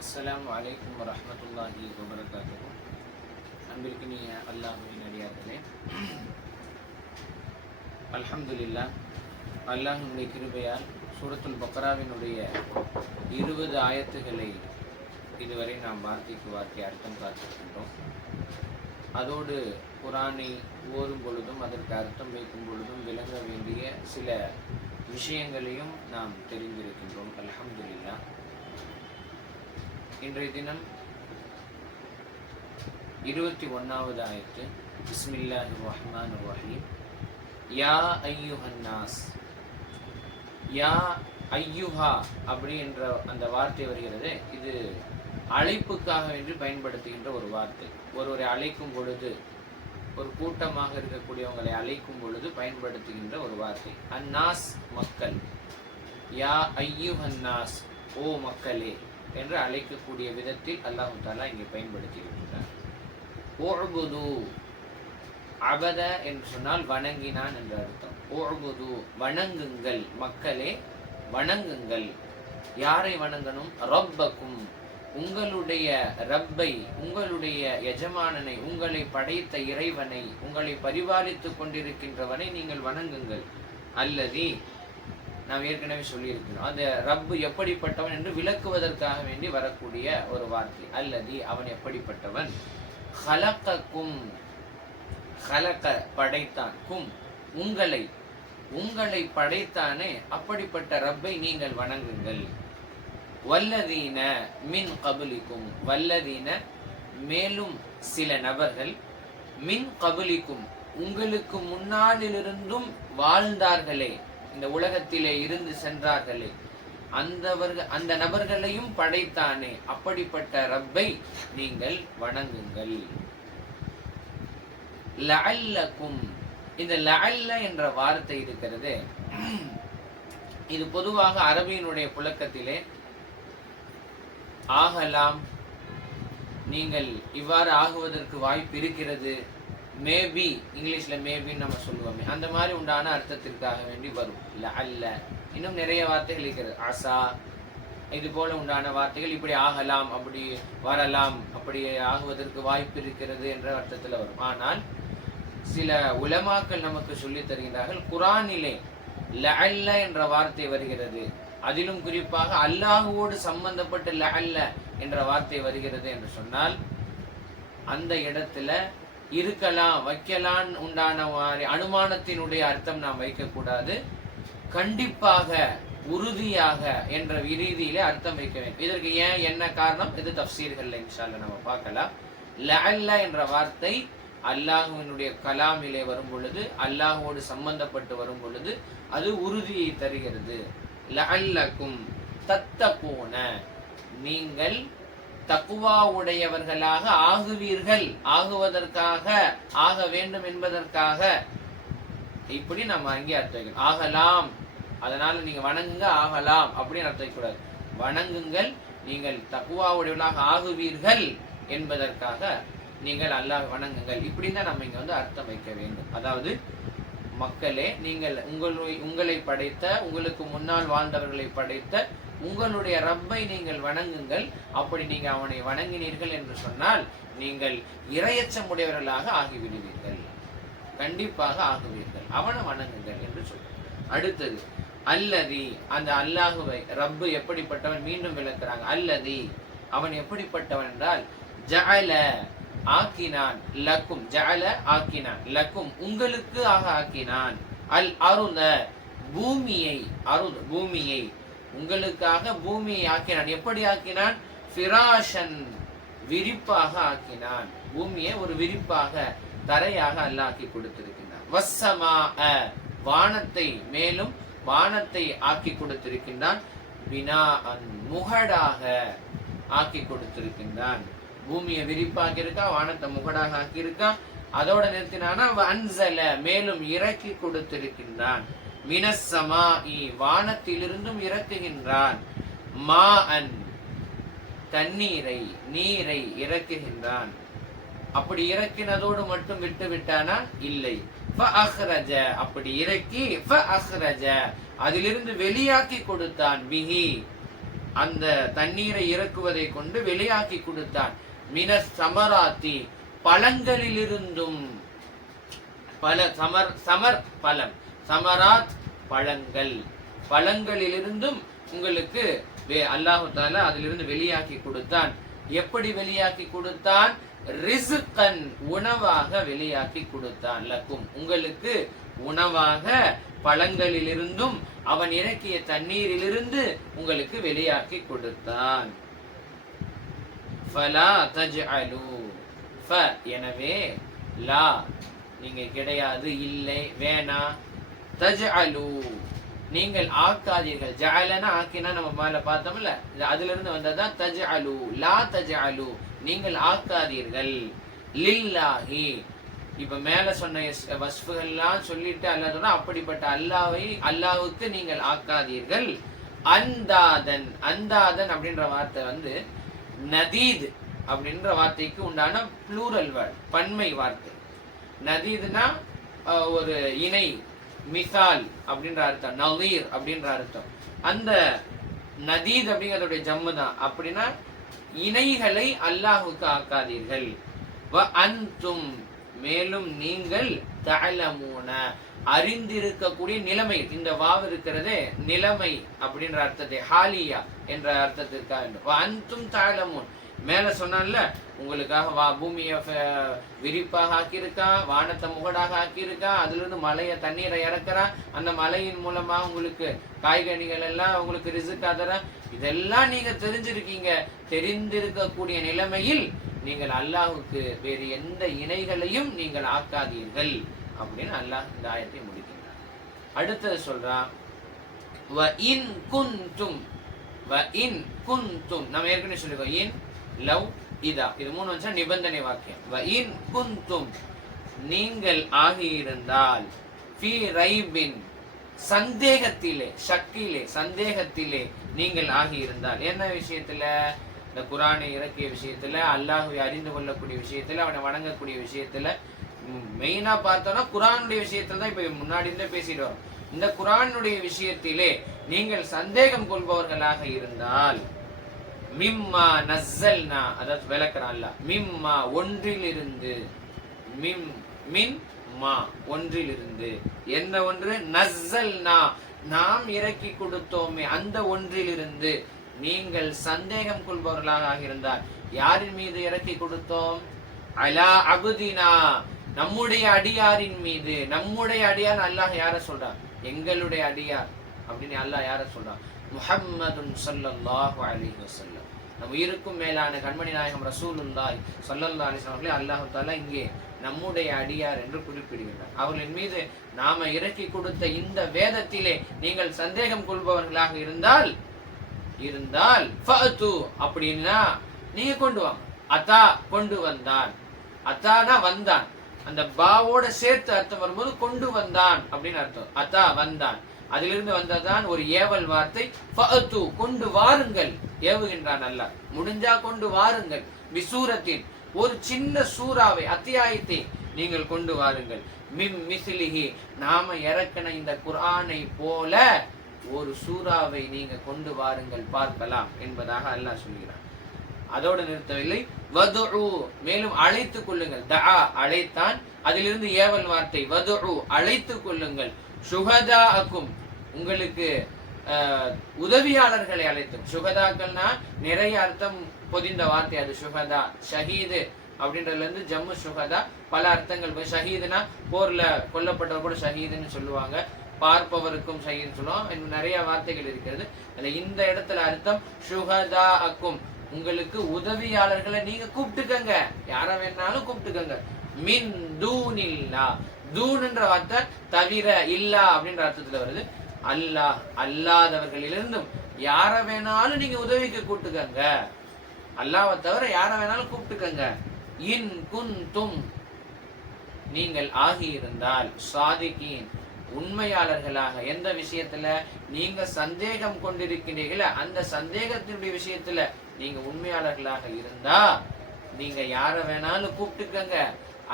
அஸ்ஸலாமு அலைக்கும் வரஹ்மத்துல்லாஹி வபரகாத்துஹு. அன்பிற்கினிய அல்லாஹுவின் அடியார்களே. அல்ஹம்துலில்லாஹ் அல்லாஹினுடைய கிருபையால் சூரத்துல் பக்ராவினுடைய இருபது ஆயத்துகளை இதுவரை நாம் வார்த்தைக்கு வார்த்தை அர்த்தம் பார்த்துக்கின்றோம் அதோடு குரானை ஓதும் பொழுதும் அதற்கு அர்த்தம் வைக்கும் பொழுதும் விளங்க வேண்டிய சில விஷயங்களையும் நாம் தெரிந்திருக்கின்றோம். அல்ஹம்துலில்லாஹ் இன்றைய தினம் இருபத்தி ஒன்றாவது ஆயத்து. பிஸ்மில்லாஹி ரஹ்மான் ரஹீம். யா ஐயுஹன்னாஸ் யா ஐயுஹா அப்படி என்ற அந்த வார்த்தை வருகிறது. இது அழைப்புக்காக என்று பயன்படுத்துகின்ற ஒரு வார்த்தை. ஒருவரை அழைக்கும் பொழுது ஒரு கூட்டமாக இருக்கக்கூடியவங்களை அழைக்கும் பொழுது பயன்படுத்துகின்ற ஒரு வார்த்தை. அந்நாஸ் மக்கள். யா ஐயுஹன்னாஸ் ஓ மக்களே என்று அழைக்கக்கூடிய விதத்தில் அல்லாஹு தாலா இங்கே பயன்படுத்தி இருக்கின்றார் ஓழ்புது அபத என்று சொன்னால் வணங்கினான் என்று அர்த்தம். ஓழ்புது வணங்குங்கள் மக்களே வணங்குங்கள். யாரை வணங்கணும்? ரப்பக்கும். உங்களுடைய ரப்பை உங்களுடைய எஜமானனை உங்களை படைத்த இறைவனை உங்களை பரிபாலித்துக் கொண்டிருக்கின்றவனை நீங்கள் வணங்குங்கள். அல்லது நாம் ஏற்கனவே சொல்லியிருக்கிறோம். அந்த ரப்பு எப்படிப்பட்டவன் என்று விளக்குவதற்காக வேண்டி வரக்கூடிய ஒரு வார்த்தை. அல்லது அவன் எப்படிப்பட்டவன்? ஹலக்கும் ஹலக்க படைத்தான் கும் உங்களை உங்களை படைத்தானே அப்படிப்பட்ட ரப்பை நீங்கள் வணங்குங்கள். வல்லதீன மின் கபுலிக்கும் வல்லதீன மேலும் சில நபர்கள் மின் கபுலிக்கும் உங்களுக்கு முன்னாலிலிருந்தும் வாழ்ந்தார்களே இந்த உலகத்திலே இருந்து சென்றார்களே. அந்தவர்கள் அந்த நபர்களையும் படைத்தானே. அப்படிப்பட்ட ரப்பை நீங்கள் வணங்குங்கள். லஅல்லக்கும் இந்த லஅல்ல என்ற வார்த்தை இருக்கிறது. இது பொதுவாக அரபியினுடைய புழக்கத்திலே ஆகலாம் நீங்கள் இவ்வாறு ஆகுவதற்கு வாய்ப்பு இருக்கிறது. மேபி இங்கிலீஷில் மேபின்னு நம்ம சொல்லுவோமே. அந்த மாதிரி உண்டான அர்த்தத்திற்காக வேண்டி வரும். இல்லை அல்ல இன்னும் நிறைய வார்த்தைகள் இருக்கிறது. அசா இது போல உண்டான வார்த்தைகள் இப்படி ஆகலாம் அப்படி வரலாம் அப்படி ஆகுவதற்கு வாய்ப்பு இருக்கிறது என்ற அர்த்தத்தில் வரும். ஆனால் சில உலமாக்கள் நமக்கு சொல்லித் தருகின்றார்கள் குரானிலே லஅல்ல என்ற வார்த்தை வருகிறது. அதிலும் குறிப்பாக அல்லாஹுவோடு சம்பந்தப்பட்ட லஅல்ல என்ற வார்த்தை வருகிறது என்று சொன்னால் அந்த இடத்துல இருக்கலாம் வைக்கலாம் உண்டான மாதிரி அனுமானத்தினுடைய அர்த்தம் நாம் வைக்கக்கூடாது. கண்டிப்பாக உறுதியாக என்ற ரீதியிலே அர்த்தம் வைக்க வேண்டும். இதற்கு ஏன் என்ன காரணம்? இது தப்சீர்கள் இன்ஷால்ல நம்ம பார்க்கலாம். லஅல்ல என்ற வார்த்தை அல்லாஹுவினுடைய கலாமிலே வரும் பொழுது அல்லாஹுவோடு சம்பந்தப்பட்டு வரும் பொழுது அது உறுதியை தருகிறது. லஅல்லக்கும் போன நீங்கள் தக்குவா உடையவர்களாக ஆகுவீர்கள். ஆகுவதற்காக ஆக வேண்டும் என்பதற்காக. இப்படி நம்ம அங்கே அர்த்தம் வைக்கணும். ஆகலாம். அதனால நீங்க வணங்குங்க ஆகலாம். அப்படின்னு அர்த்தம் வைக்கக்கூடாது. வணங்குங்கள் நீங்கள் தக்குவா உடையவர்களாக ஆகுவீர்கள் என்பதற்காக நீங்கள் அல்லாஹ் வணங்குங்கள். இப்படி தான் நம்ம இங்க வந்து அர்த்தம் வைக்க வேண்டும். அதாவது மக்களே நீங்கள் உங்களை உங்களை படைத்த உங்களுக்கு முன்னால் வாழ்ந்தவர்களை படைத்த உங்களுடைய ரப்பை நீங்கள் வணங்குங்கள். அப்படி நீங்கள் அவனை வணங்கினீர்கள் என்று சொன்னால் நீங்கள் இரையச்சமுடையவர்களாக ஆகிவிடுவீர்கள். கண்டிப்பாக ஆகுவீர்கள். அவனை வணங்குங்கள் என்று சொல்றார் அடுத்தது அல்லதி அந்த அல்லாஹுவை ரப்பு எப்படிப்பட்டவன் மீண்டும் விளக்குறாங்க. அல்லதி அவன் எப்படிப்பட்டவன் என்றால் ஜஅல ஆக்கினான் லக்கும். ஜஅல ஆக்கினான் லக்கும். உங்களுக்கு ஆக ஆக்கினான். அல் அருத பூமியை அருத் பூமியை உங்களுக்காக பூமியை ஆக்கினான். எப்படி ஆக்கினான்? ஃபிராஷன் விரிப்பாக ஆக்கினான். பூமியை ஒரு விரிப்பாக தரையாக அல்லாக்கி கொடுத்திருக்கின்றான். வசமா வானத்தை மேலும் வானத்தை ஆக்கி கொடுத்திருக்கின்றான். பினா முகடாக ஆக்கி கொடுத்திருக்கின்றான். பூமியை விரிப்பாக இருக்கா? வானத்தை முகடாக ஆக்கியிருக்கான் அதோட நிறுத்தினானா அன்சல மேலும் இறக்கி கொடுத்திருக்கின்றான். மினசமா வானத்திலிருந்தும் இறக்குகின்றான். மா அன் தண்ணீரை நீரை இறக்குகின்றான். அப்படி இறக்கினதோடு மட்டும் விட்டு விட்டானா? இல்லை. அப்படி இறக்கி அதிலிருந்து வெளியாக்கி கொடுத்தான். பிஹி அந்த தண்ணீரை இறக்குவதை கொண்டு வெளியாக்கி கொடுத்தான். மின சமராத்தி பழங்களிலிருந்தும் பல சமர் சமர் பலம் சமராத் பழங்கள். பழங்களிலிருந்தும் உங்களுக்கு அல்லாஹு தாலா அதிலிருந்து வெளியாக்கி கொடுத்தான். எப்படி வெளியாக்கி கொடுத்தான்? ரிசுக்கன் உணவாக வெளியாக்கி கொடுத்தான் லக்கும். உங்களுக்கு உணவாக பழங்களிலிருந்தும் அவன் இறக்கிய தண்ணீரிலிருந்து உங்களுக்கு வெளியாக்கி கொடுத்தான். ஃபலா தஜ்அலு. ஃப எனவே லா நீங்க கிடையாது இல்லை வேணா தஜ்அலு. நீங்கள் ஆக்காதீர்கள். ஜஅலனா ஆக்கினா நம்ம மேல பார்த்தோம்ல இது அதுல இருந்து வந்ததுதான் தஜ்அலு. லா தஜ்அலு. நீங்கள் ஆக்காதீர்கள். லில்லாஹி. இப்ப மேல சொன்ன எஸ்- வஸ்ஃபுகள்லாம் சொல்லிட்டு அல்லாஹ் சொன்னா அப்படிப்பட்ட அல்லாவை அல்லாஹ்வுக்கு நீங்கள் ஆக்காதீர்கள். அந்தாதன். அந்தாதன் அப்படின்ற வார்த்தை வந்து நதீத் அப்படின்ற வார்த்தைக்கு உண்டான ப்ளூரல் வேர்ட் பன்மை வார்த்தை. நதீதுனா ஒரு இணை. மிசால் அப்படின்ற அர்த்தம் நவீர் அப்படின்ற அர்த்தம். அந்த நதீத் அப்படிங்கிறதுடைய ஜம்மு தான். அப்படின்னா இணைகளை அல்லாஹுக்கு ஆக்காதீர்கள். வ அன்தும் மேலும் நீங்கள் தலமூன அறிந்திருக்கக்கூடிய நிலைமை இந்த வாவு இருக்கிறதே நிலைமை அப்படின்ற அர்த்தத்தை ஹாலியா என்ற அர்த்தத்திற்காக. வ அன்தும் தஅலமூன் மேல சொன்னான்ல உங்களுக்காக வா பூமியை விரிப்பாக ஆக்கியிருக்கான் வானத்தை முகடாக ஆக்கியிருக்கான் அதுலேருந்து மலையை தண்ணீரை இறக்குறான் அந்த மலையின் மூலமாக உங்களுக்கு காய்கனிகள் எல்லாம் உங்களுக்கு ரிசுக்காக தரேன் இதெல்லாம் நீங்கள் தெரிஞ்சிருக்கீங்க. தெரிந்திருக்கக்கூடிய நிலைமையில் நீங்கள் அல்லாஹுக்கு வேறு எந்த இணைகளையும் நீங்கள் ஆக்காதீர்கள் அப்படின்னு அல்லாஹ் இந்த ஆயத்தை முடிக்கின்றான். அடுத்தது சொல்றான் வ இன் குன்தும் வ இன் குன்தும் நம்ம ஏற்கனவே சொல்லிருக்கோம். இன் லவ் இதா. இது மூணு வச்சா நிபந்தனை வாக்கியம். வ இன் குந்தும் நீங்கள் ஆகியிருந்தால் ஃபி ரைபின் சந்தேகத்திலே சக்கிலே சந்தேகத்திலே நீங்கள் ஆகியிருந்தால். என்ன விஷயத்துல? இந்த குரானை இறக்கிய விஷயத்துல அல்லாஹுவை அறிந்து கொள்ளக்கூடிய விஷயத்துல அவனை வணங்கக்கூடிய விஷயத்துல மெயினா பார்த்தோம்னா குரானுடைய விஷயத்துல தான் இப்ப முன்னாடி இருந்தே பேசிட்டு வரோம் இந்த குரானுடைய விஷயத்திலே நீங்கள் சந்தேகம் கொள்பவர்களாக இருந்தால் மிம்மா நஸ்ஸல்னா அதாவது விளக்குறான் அல்லாஹ் மிம்மா ஒன்றிலிருந்து மிம் மின் மா ஒன்றிலிருந்து. என்ன ஒன்று? நஸ்ஸல்னா நாம் இறக்கி கொடுத்தோமே அந்த ஒன்றிலிருந்து. நீங்கள் சந்தேகம் கொள்பவர்களாக இருந்தால் யாரின் மீது இறக்கி கொடுத்தோம்? அலா அபுதினா நம்முடைய அடியாரின் மீது. நம்முடைய அடியார் அல்லாஹ் யார சொல்றார் எங்களுடைய அடியார். அப்படின்னு அல்லாஹ் யார சொல்றான்? முஹம்மதுன் ஸல்லல்லாஹு அலி வஸல்லம். நம் உயிருக்கும் மேலான கண்மணி நாயகம் ரசூலுல்லாஹி ஸல்லல்லாஹு அலைஹி வஸல்லம் அவர்களை அல்லாஹ் இங்கே நம்முடைய அடியார் என்று குறிப்பிடுகிறார் அவர்களின் மீது நாம இறக்கி கொடுத்த இந்த வேதத்திலே நீங்கள் சந்தேகம் கொள்பவர்களாக இருந்தால் இருந்தால் அப்படின்னா நீங்க கொண்டு வாங்க. அத்தா கொண்டு வந்தான். அத்தானா வந்தான். அந்த பாவோட சேர்த்து அர்த்தம் வரும்போது கொண்டு வந்தான் அப்படின்னு அர்த்தம். அத்தா வந்தான். அதிலிருந்து வந்ததான் ஒரு ஏவல் வார்த்தை. ஃபஅத்து கொண்டு வாருங்கள் ஏவுகின்றான் அல்லாஹ். முடிஞ்சா கொண்டு வாருங்கள். விசூரத்தின் ஒரு சின்ன சூறாவை அத்தியாயத்தை நீங்கள் கொண்டு வாருங்கள். மிம் மிஸ்லிஹி நாம இறக்கின இந்த குரானை போல ஒரு சூறாவை நீங்க கொண்டு வாருங்கள் பார்க்கலாம் என்பதாக அல்லாஹ் சொல்கிறான். அதோடு நிறுத்தவில்லை. வதுஉ மேலும் அழைத்துக் கொள்ளுங்கள். தஆ அழைத்தான். அதிலிருந்து ஏவல் வார்த்தை வதுஉ அழைத்துக் கொள்ளுங்கள். சுகதாக்கும் உங்களுக்கு உதவியாளர்களை அழைத்தும். சுகதாக்கள்னா நிறைய அர்த்தம் பொதிந்த வார்த்தை அது சுகதா ஷஹீது அப்படின்றதுல இருந்து ஜம்மு சுகதா பல அர்த்தங்கள். போய் ஷஹீதுனா போர்ல கொல்லப்பட்டவர் கூட ஷஹீதுன்னு சொல்லுவாங்க. பார்ப்பவருக்கும் ஷஹீதுன்னு சொல்லுவோம் இன்னும் நிறைய வார்த்தைகள் இருக்கிறது. அதுல இந்த இடத்துல அர்த்தம் சுகதா அக்கும் உங்களுக்கு உதவியாளர்களை நீங்க கூப்பிட்டுக்கங்க. யார வேணாலும் கூப்பிட்டுக்கங்க. மின் இல்லா தூன்ன்ற வார்த்தை தவிர இல்லா அப்படின்ற அர்த்தத்துல வருது. அல்லாஹ் அல்லாதவர்களிலிருந்தும் யார வேணாலும் நீங்க உதவிக்கு கூப்பிட்டுக்கங்க. அல்லாவை தவிர யார வேணாலும் கூப்பிட்டுக்கங்க. இன் குன்தும் நீங்கள் ஆகியிருந்தால் சாதிக்கின் உண்மையாளர்களாக எந்த விஷயத்துல நீங்க சந்தேகம் கொண்டிருக்கிறீர்கள அந்த சந்தேகத்தினுடைய விஷயத்துல நீங்க உண்மையாளர்களாக இருந்தா நீங்க யார வேணாலும் கூப்பிட்டுக்கங்க.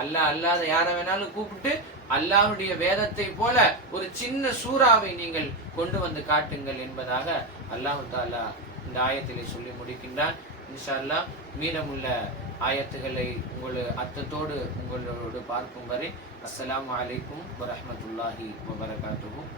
அல்லா அல்லாத யாரை வேணாலும் கூப்பிட்டு அல்லாவுடைய வேதத்தை போல ஒரு சின்ன சூறாவை நீங்கள் கொண்டு வந்து காட்டுங்கள் என்பதாக அல்லாஹு தாலா இந்த ஆயத்திலே சொல்லி முடிக்கின்றான். இன்ஷா அல்லா மீதமுள்ள ஆயத்துகளை உங்கள் அர்த்தத்தோடு உங்களோடு பார்க்கும் வரை அஸ்லாம் வலைக்கும் வரமத்துல்லாஹி வபரகாத்துகும்